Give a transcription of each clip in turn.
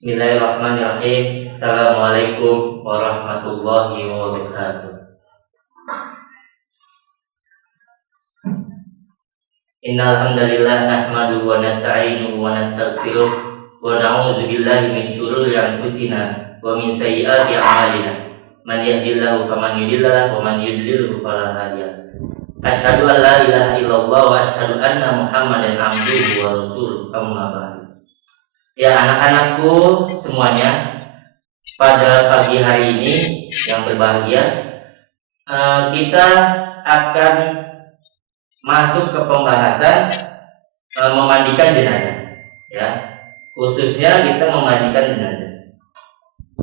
Bismillahirrahmanirrahim. Assalamualaikum warahmatullahi wabarakatuh. Innal hamdalillah nahmaduhu wa nasta'inuhu wa nastaghfiruh wa na'udzu billahi min shururi anfusina wa min sayyiati a'malina. Man yahdihillahu faman mudilla wa man yudlil fala hadiya. Asyhadu an la ilaha illallah wa asyhadu anna Muhammadan abduhu wa rasuluh. Amma ba'du. Ya, anak-anakku semuanya, pada pagi hari ini yang berbahagia, kita akan masuk ke pembahasan memandikan jenazah. Ya, khususnya kita memandikan jenazah.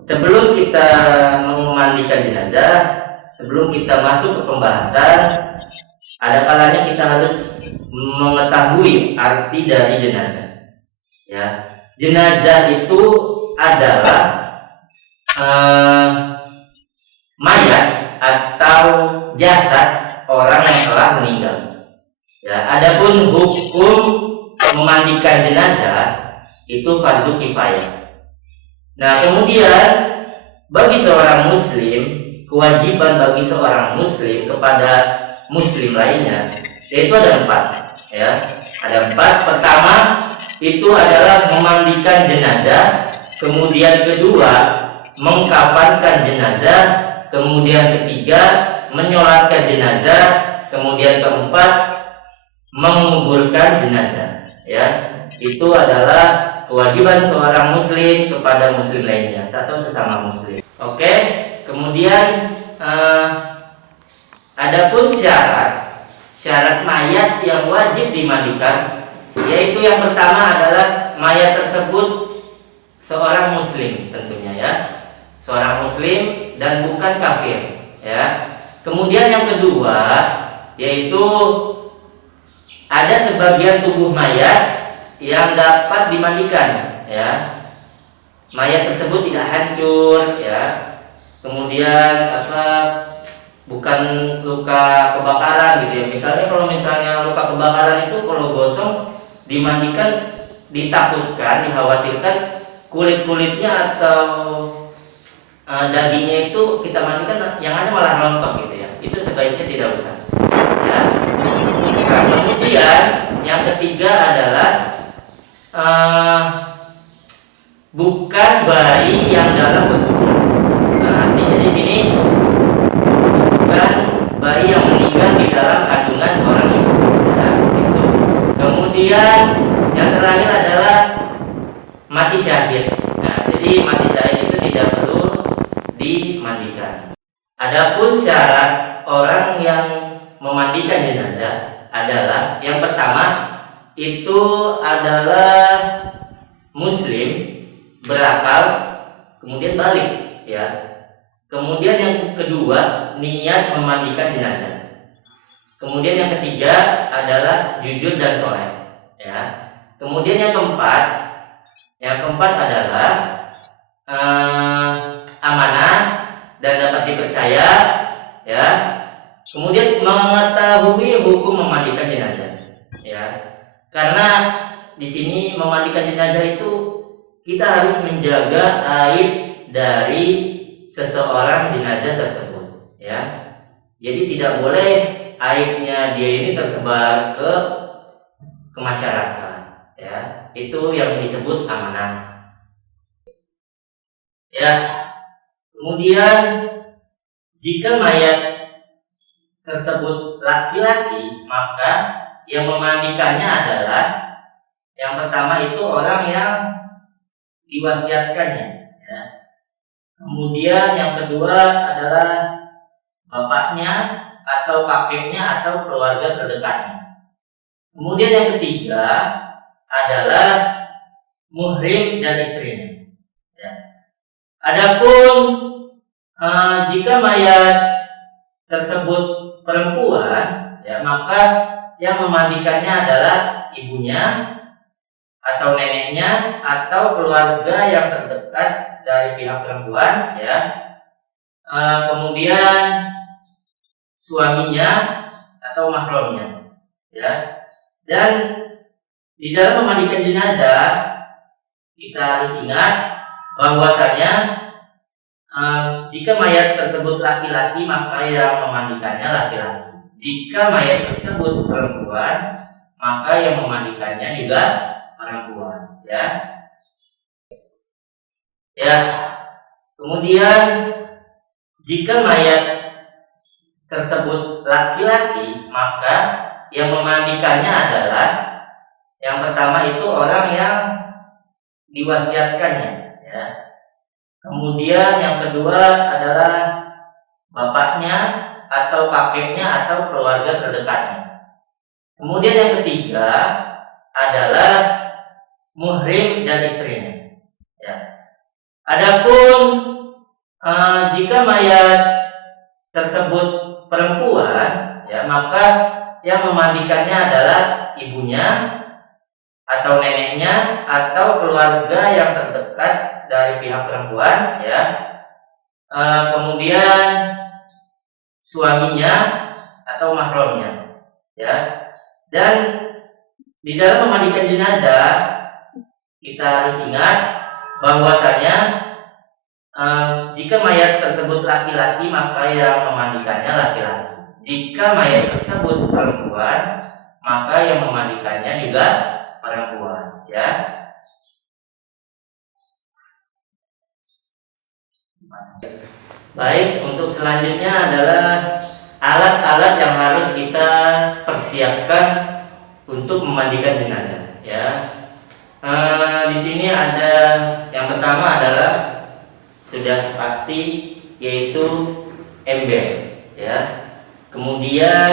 Sebelum kita memandikan jenazah, sebelum kita masuk ke pembahasan, ada kalanya kita harus mengetahui arti dari jenazah. Ya. Jenazah itu adalah mayat atau jasad orang yang telah meninggal. Ya, adapun hukum memandikan jenazah itu fardu kifayah. Nah, kemudian bagi seorang muslim, kewajiban bagi seorang muslim kepada muslim lainnya yaitu ada 4. Ya, ada 4. Pertama, itu adalah memandikan jenazah, kemudian kedua mengkafankan jenazah, kemudian ketiga menyolatkan jenazah, kemudian keempat menguburkan jenazah. Ya, itu adalah kewajiban seorang muslim kepada muslim lainnya atau sesama muslim. Oke, kemudian adapun syarat mayat yang wajib dimandikan, yaitu yang pertama adalah mayat tersebut seorang muslim tentunya, ya, seorang muslim dan bukan kafir, ya. Kemudian yang kedua yaitu ada sebagian tubuh mayat yang dapat dimandikan, ya. Mayat tersebut tidak hancur, ya. Kemudian bukan luka kebakaran gitu, ya. Misalnya kalau luka kebakaran itu kalau gosong dimandikan, ditakutkan, dikhawatirkan kulit-kulitnya atau dagingnya itu kita mandikan, yang ada malah rontok gitu, ya. Itu sebaiknya tidak usah, ya. Nah, kemudian yang ketiga adalah bukan bayi yang dalam kandungan. Nah, artinya di sini bukan bayi yang meninggal di dalam kandungan seorang ibu. Nah, itu. Kemudian yang terakhir adalah mati syahid. Nah, jadi mati syahid itu tidak perlu dimandikan. Adapun syarat orang yang memandikan jenazah adalah yang pertama itu adalah muslim, berakal, kemudian balik, ya. Kemudian yang kedua niat memandikan jenazah. Kemudian yang ketiga adalah jujur dan soleh, ya. Kemudian yang keempat adalah amanah dan dapat dipercaya, ya. Kemudian mengetahui hukum memandikan jenazah, ya. Karena di sini memandikan jenazah itu kita harus menjaga aib dari seseorang jenazah tersebut, ya. Jadi tidak boleh aibnya dia ini tersebar ke masyarakat, ya. Itu yang disebut amanah, ya. Kemudian jika mayat tersebut laki-laki, maka yang memandikannya adalah yang pertama itu orang yang diwasiatkannya, ya. Kemudian yang kedua adalah bapaknya atau kakeknya atau keluarga terdekatnya. Kemudian yang ketiga adalah muhrim dan istrinya, ya. Adapun jika mayat tersebut perempuan, ya, maka yang memandikannya adalah ibunya atau neneknya atau keluarga yang terdekat dari pihak perempuan, ya. Kemudian suaminya atau mahramnya, ya. Dan di dalam memandikan jenazah kita harus ingat bahwasanya jika mayat tersebut laki-laki maka yang memandikannya laki-laki. Jika mayat tersebut perempuan maka yang memandikannya juga perempuan. Ya. Kemudian jika mayat tersebut laki-laki maka yang memandikannya adalah yang pertama itu orang yang diwasiatkannya. Ya. Kemudian yang kedua adalah bapaknya atau kakeknya atau keluarga terdekatnya. Kemudian yang ketiga adalah muhrim dan istrinya. Ya. Adapun jika mayat tersebut perempuan, ya maka yang memandikannya adalah ibunya atau neneknya atau keluarga yang terdekat dari pihak perempuan, ya. Kemudian suaminya atau mahramnya, ya. Dan di dalam memandikan jenazah kita harus ingat bahwasanya jika mayat tersebut laki-laki maka yang memandikannya laki-laki. Jika mayat tersebut perempuan maka yang memandikannya juga perempuan, ya. Baik, untuk selanjutnya adalah alat-alat yang harus kita persiapkan untuk memandikan jenazah, ya. Di sini ada yang pertama adalah sudah pasti yaitu ember, ya. Kemudian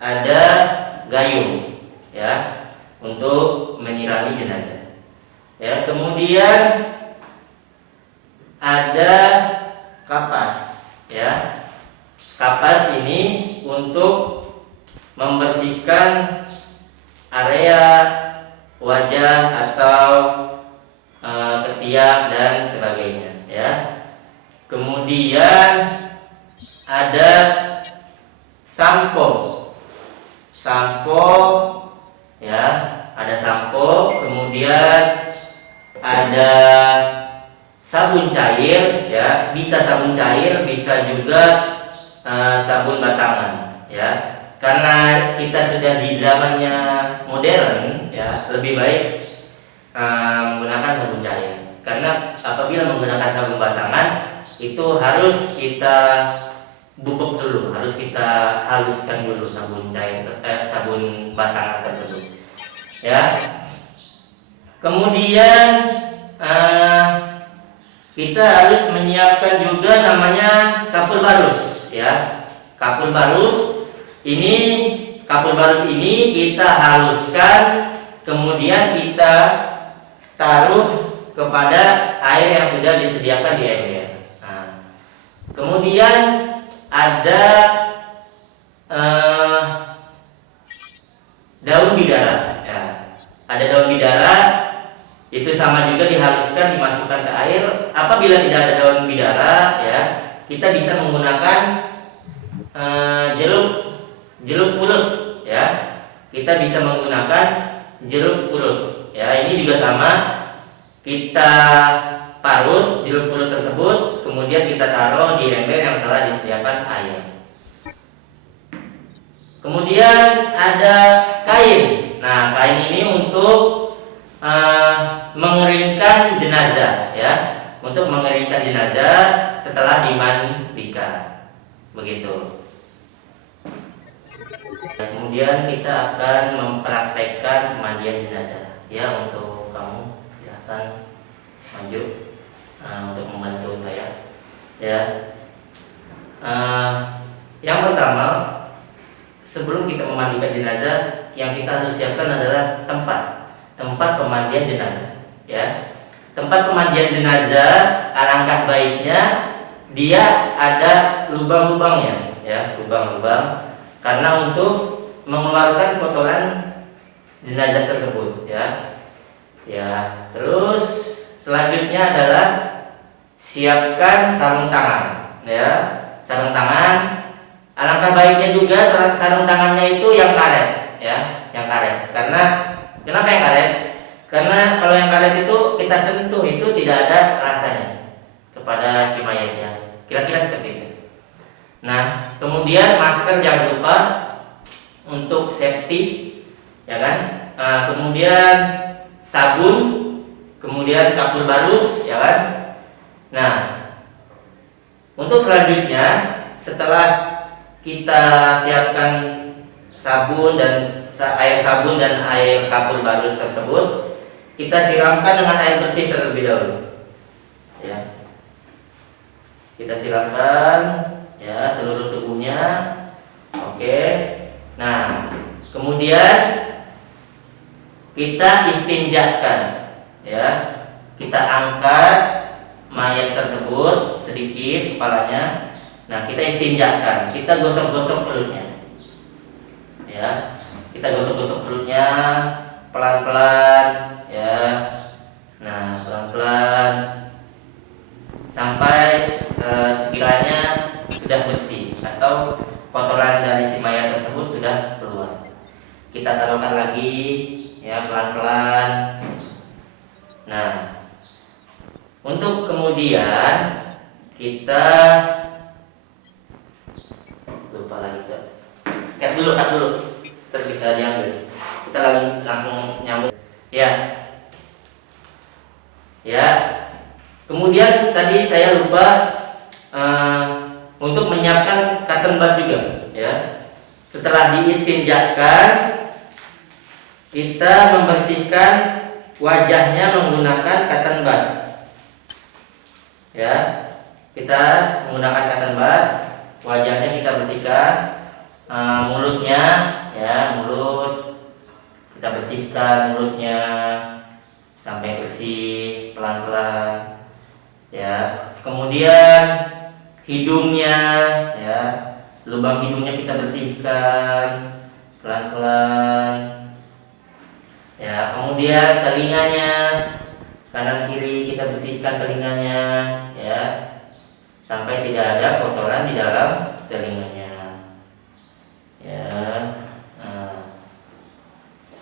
ada gayung, ya, untuk menyirami jenazah. Ya, kemudian ada kapas, ya. Kapas ini untuk membersihkan area wajah atau ketiak dan sebagainya, ya. Kemudian ada sampo, ya, ada sampo. Kemudian ada sabun cair, ya, bisa sabun cair, bisa juga sabun batangan, ya. Karena kita sudah di zamannya modern, ya, lebih baik menggunakan sabun cair. Karena apabila menggunakan sabun batangan itu harus kita bubuk dulu, harus kita haluskan dulu sabun cair, sabun batangan tersebut, ya. Kemudian kita harus menyiapkan juga namanya kapur barus, ya. Kapur barus ini kita haluskan, kemudian kita taruh kepada air yang sudah disediakan di ember. Nah, kemudian ada daun bidara, ya. Ada daun bidara, itu sama juga dihaluskan, dimasukkan ke air. Apabila tidak ada daun bidara, ya, kita bisa menggunakan jeruk purut, ya. Kita bisa menggunakan jeruk purut, ya. Ini juga sama, kita parut jeruk purut tersebut, kemudian kita taruh di ember yang telah disediakan air. Kemudian ada kain. Nah, kain ini untuk mengeringkan jenazah, ya, untuk mengeringkan jenazah setelah dimandikan, begitu. Kemudian kita akan mempraktekkan pemandian jenazah, ya. Untuk kamu silahkan maju untuk membantu saya, ya. Yang pertama, sebelum kita memandikan jenazah, yang kita harus siapkan adalah tempat pemandian jenazah, ya. Tempat pemandian jenazah alangkah baiknya dia ada lubang-lubangnya, ya, lubang-lubang, karena untuk mengeluarkan kotoran jenazah tersebut, ya. Terus selanjutnya adalah siapkan sarung tangan, ya. Sarung tangan alangkah baiknya juga sarung tangannya itu yang karet, ya, yang karet. Karena kenapa yang karet? Karena kalau yang karet itu kita sentuh itu tidak ada rasanya kepada si mayat ya. Kira-kira seperti itu. Nah, kemudian masker jangan lupa untuk safety, ya kan? Kemudian sabun, kemudian kapur barus, ya kan? Nah, untuk selanjutnya setelah kita siapkan sabun dan air sabun dan air kapur barus tersebut, kita siramkan dengan air bersih terlebih dahulu. Ya. Kita siramkan ya seluruh tubuhnya. Oke. Nah, kemudian kita istinjakan ya. Kita angkat mayat tersebut sedikit kepalanya. Nah, kita istinjakan. Kita gosok-gosok perutnya. Ya. Kita gosok-gosok perutnya pelan-pelan ya. Nah, pelan-pelan sampai sekiranya sudah bersih atau kotoran dari si mayat tersebut sudah keluar. Kita taruhkan lagi ya pelan-pelan. Nah, untuk kemudian kita lupa lagi tuh. Cut dulu. Terus bisa diambil. Kita langsung nyambung. Ya. Kemudian tadi saya lupa untuk menyiapkan cotton bud juga, ya. Setelah diistinjakan, kita membersihkan wajahnya menggunakan cotton bud. Ya, kita menggunakan cotton bud, wajahnya kita bersihkan, mulutnya, ya, mulut kita bersihkan mulutnya sampai bersih pelan-pelan. Ya, kemudian hidungnya, ya, lubang hidungnya kita bersihkan pelan-pelan. Ya, kemudian telinganya, kanan kiri kita bersihkan telinganya, ya, sampai tidak ada kotoran di dalam telinganya. Ya,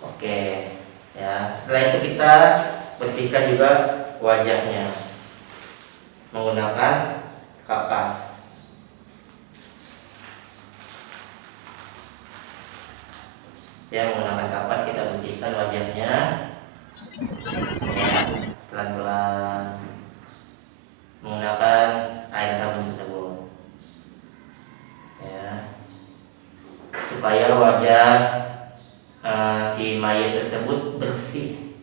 oke. Ya, setelah itu kita bersihkan juga wajahnya menggunakan kapas. Ya, menggunakan kapas kita bersihkan wajahnya. Ya, pelan-pelan menggunakan air sabun tersebut. Ya, supaya wajah si mayat tersebut bersih,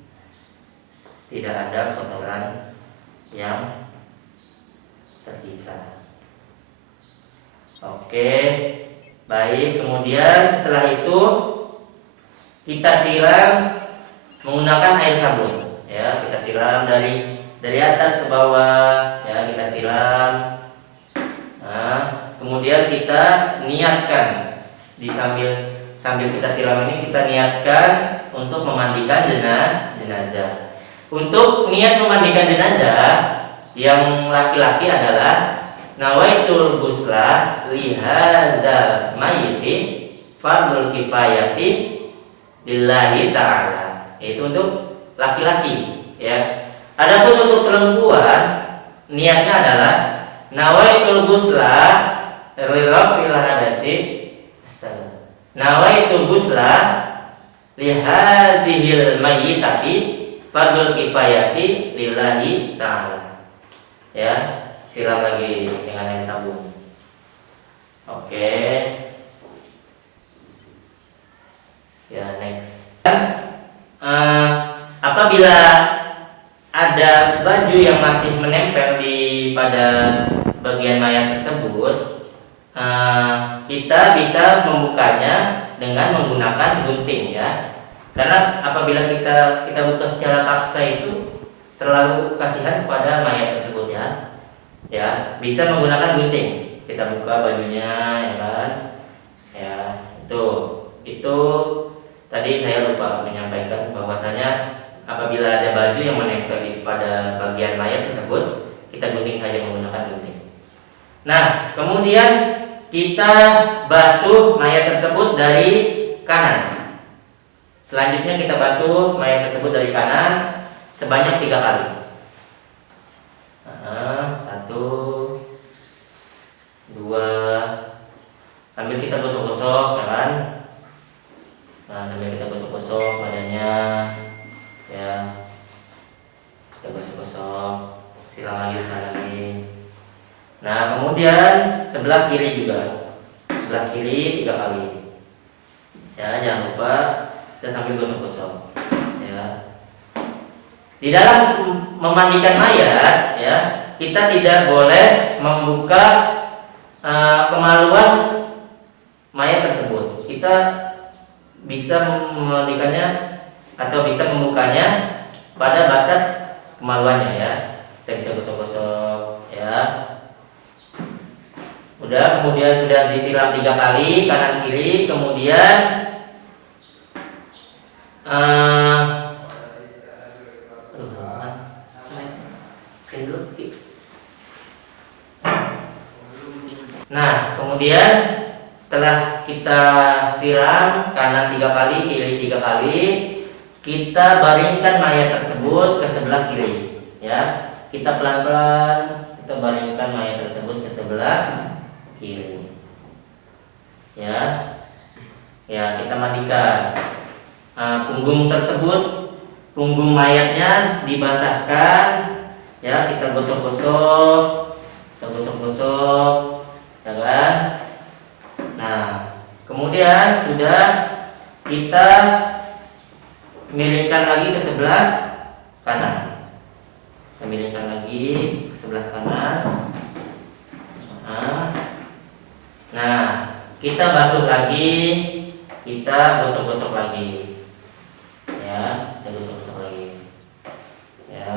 tidak ada kotoran yang tersisa. Oke, baik. Kemudian setelah itu kita siram menggunakan air sabun. Ya, kita siram dari atas ke bawah. Ya, kita siram. Nah, kemudian kita niatkan sambil kita siram ini kita niatkan untuk memandikan jenazah. Untuk niat memandikan jenazah yang laki-laki adalah nawaitul ghusla lihadzal mayyiti fardul kifayati lillahi ta'ala. Itu untuk laki-laki, ya. Adapun untuk perempuan niatnya adalah nawaitul ghusla lirafil hadasi. Nawaitul ghusla lihadzihil mayyitati fardul kifayati lillahi ta'ala. Ya, siram lagi dengan air sabun. Oke. Ya, next. Apabila ada baju yang masih menempel pada bagian mayat tersebut, kita bisa membukanya dengan menggunakan gunting, ya. Karena apabila kita buka secara paksa itu terlalu kasihan kepada mayat tersebut, ya. Ya, bisa menggunakan gunting. Kita buka bajunya, ya kan? Ya, itu tadi saya lupa menyampaikan bahwasanya apabila ada baju yang menempel pada bagian mayat tersebut, kita gunting saja menggunakan gunting. Nah, kemudian kita basuh mayat tersebut dari kanan Selanjutnya kita basuh mayat tersebut dari kanan sebanyak 3 kali. Satu, dua, sambil kita gosok-gosok, ya kan? Nah, sambil kita gosok-gosok badannya, ya, kita gosok-gosok, silang lagi. Nah, kemudian sebelah kiri juga, sebelah kiri 3 kali. Ya, jangan lupa kita sambil gosok-gosok. Ya. Di dalam memandikan mayat, ya, kita tidak boleh membuka kemaluan mayat tersebut. Kita bisa memandikannya atau bisa membukanya pada batas kemaluannya, ya. Kita bisa gosok-gosok, ya. Udah, kemudian sudah disiram 3 kali kanan kiri, kemudian nah, kemudian setelah kita siram kanan 3 kali, kiri 3 kali, kita baringkan mayat tersebut ke sebelah kiri, ya. Kita pelan-pelan kita baringkan mayat tersebut ke sebelah kiri, ya. Ya, kita mandikan. Punggung tersebut, punggung mayatnya dibasahkan, ya. Kita gosok-gosok, ya kan? Nah, kemudian sudah kita miringkan lagi ke sebelah kanan. Kita miringkan lagi ke sebelah kanan. Nah, kita basuh lagi, kita gosok-gosok lagi. Ya, kita gosok-gosok lagi. Ya,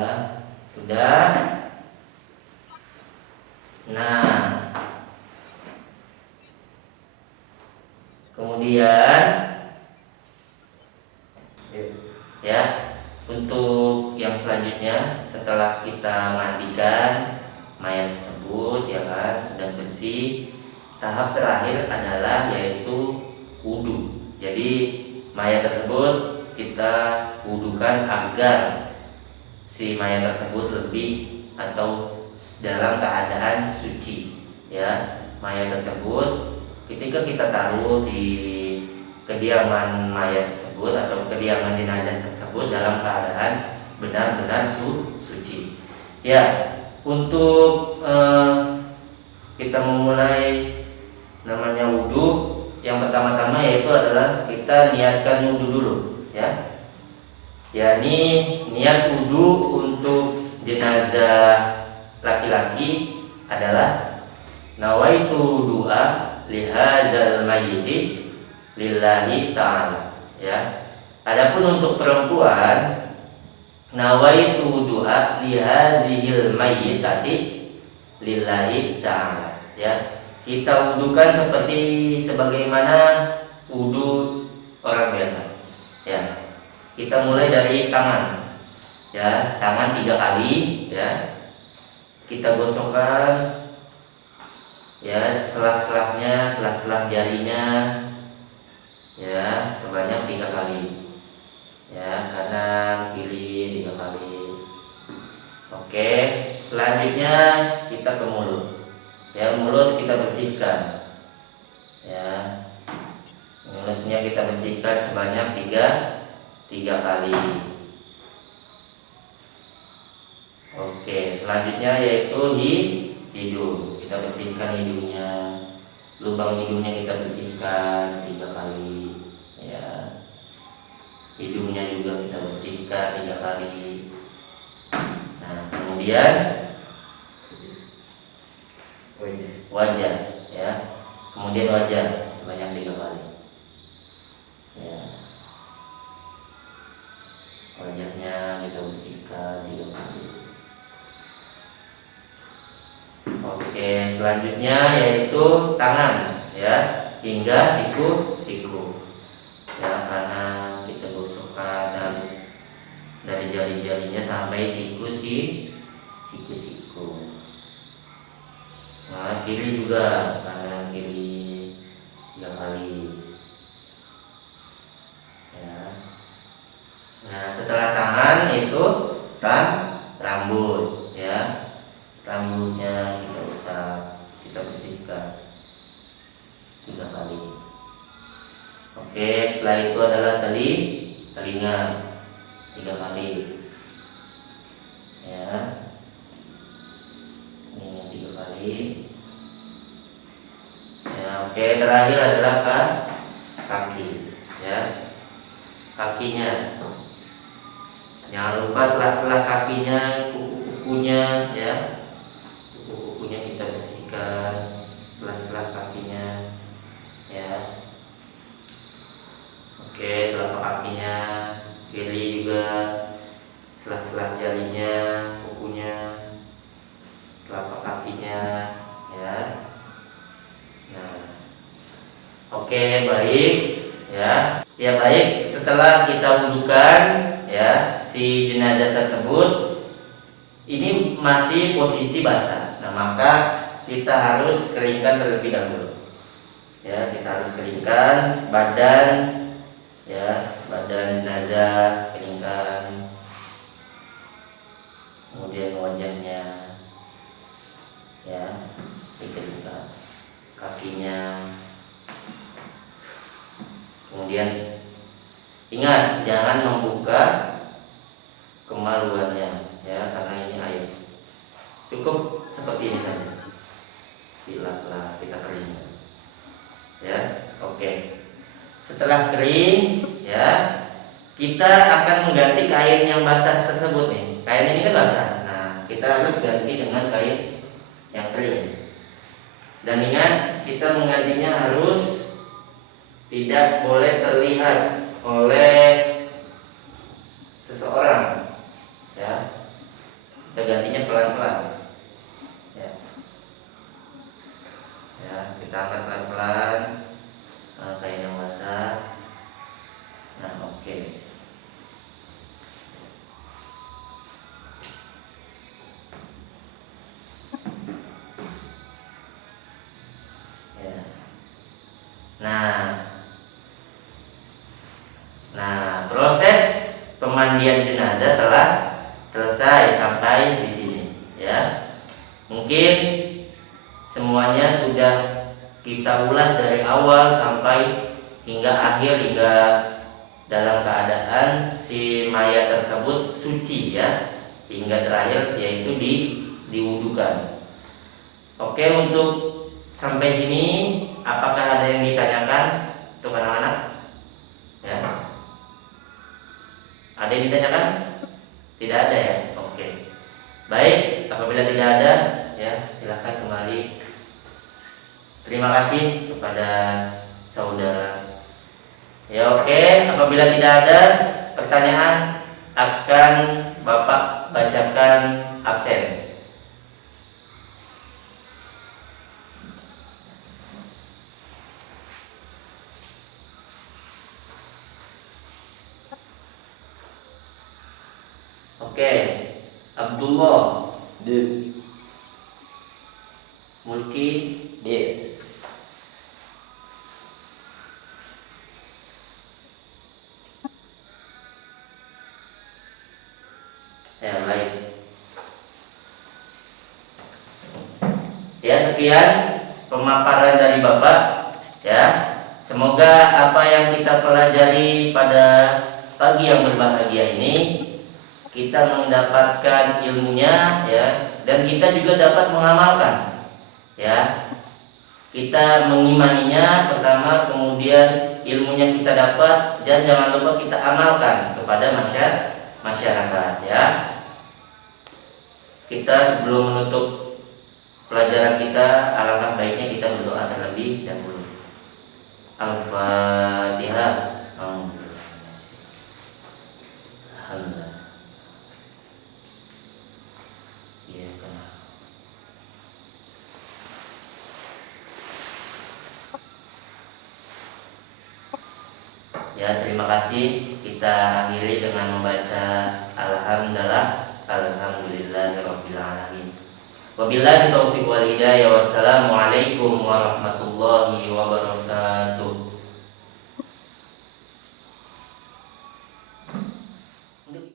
sudah. Nah, kemudian ya, untuk yang selanjutnya setelah kita mandikan mayat tersebut, ya kan, sudah bersih, tahap terakhir adalah yaitu wudu. Jadi mayat tersebut kita wudukan agar si mayat tersebut lebih atau dalam keadaan suci, ya. Mayat tersebut ketika kita taruh di kediaman mayat tersebut atau kediaman jenazah tersebut dalam keadaan benar-benar suci. Ya, untuk kita memulai namanya wudu, yang pertama-tama yaitu adalah kita niatkan wudu dulu, ya. Yakni niat wudu untuk jenazah laki-laki adalah nawaitu doa lihadzal mayyiti lillahi ta'ala, ya. Adapun untuk perempuan, nawaitu doa lihadzihil mayyitati lillahi ta'ala, ya. Kita wudukan seperti sebagaimana wudu orang biasa, ya. Kita mulai dari tangan, ya, tangan 3 kali, ya. Kita gosokkan, ya, selah-selahnya, selah-selah jarinya, ya, sebanyak 3 kali, ya, kanan kiri 3 kali. Oke, selanjutnya kita ke mulut, ya. Mulut kita bersihkan, ya. Mulutnya kita bersihkan sebanyak 3 kali. Oke, selanjutnya yaitu hidung. Kita bersihkan hidungnya, lubang hidungnya kita bersihkan 3 kali, ya. Hidungnya juga kita bersihkan 3 kali. Nah, kemudian wajah, ya. Kemudian wajah sebanyak 3 kali, ya. Wajahnya kita bersihkan 3 kali. Oke, selanjutnya yaitu tangan, ya, hingga siku. Ya, kanan kita gosokkan dari jari-jarinya sampai siku. Nah, kiri juga, kanan kiri 3 kali, ya. yaitu rambut, ya. Rambutnya kita usap, kita bersihkan 3 kali. Oke, setelah itu adalah telinga 3 kali, ya. Telinga 3 kali, ya. Oke, terakhir adalah kaki, ya. Kakinya jangan lupa sela-sela kakinya, kuku-kukunya, ya. Kuku-kukunya kita bersihkan, sela-sela kakinya, ya. Oke, telapak kakinya, kiri juga, sela-sela jarinya, kukunya, telapak kakinya, ya. Nah, oke, baik, ya. Ya baik, setelah kita wudukan, ya, si jenazah tersebut, ini masih posisi basah. Nah, maka kita harus keringkan terlebih dahulu. Ya, kita harus keringkan badan, ya, badan jenazah keringkan. Kemudian wajahnya, ya, dikeringkan. Kakinya. Kemudian ingat, jangan membuka kemaluannya, ya, karena ini air. Cukup seperti ini saja. Bila kita keringkan, ya. Oke. Setelah kering, ya, kita akan mengganti kain yang basah tersebut nih. Kain ini kan basah. Nah, kita harus ganti dengan kain yang kering. Dan ingat, kita menggantinya harus tidak boleh terlihat oleh seseorang, ya. Kita gantinya pelan-pelan, ya. Ya, kita angkat pelan-pelan kain yang basah. Nah, oke. Ya. Nah, proses pemandian jenazah telah selesai sampai di sini, ya. Mungkin semuanya sudah kita ulas dari awal sampai hingga akhir, hingga dalam keadaan si mayat tersebut suci, ya, hingga terakhir yaitu diwudukan. Oke, untuk sampai sini apakah ada yang ditanyakan untuk anak-anak? Ya. Ada yang ditanyakan? Tidak ada, ya. Oke. Baik, apabila tidak ada, ya, silakan kembali. Terima kasih kepada saudara. Ya, oke. Apabila tidak ada pertanyaan, akan Bapak bacakan absen. Oke, Abdullah D. Mulki D. Ya, baik. Ya, sekian pemaparan dari Bapak, ya. Semoga apa yang kita pelajari pada pagi yang berbahagia ini kita mendapatkan ilmunya, ya, dan kita juga dapat mengamalkan, ya. Kita mengimaninya pertama, kemudian ilmunya kita dapat, dan jangan lupa kita amalkan kepada masyarakat, ya. Kita sebelum menutup pelajaran kita, alangkah baiknya kita berdoa terlebih dahulu. Al-Fatihah. Alhamdulillah. Ya, terima kasih. Kita akhiri dengan membaca Alhamdulillahirabbil alamin. Wabillahi taufiq wal hidayah. Wassalamualaikum warahmatullahi wabarakatuh.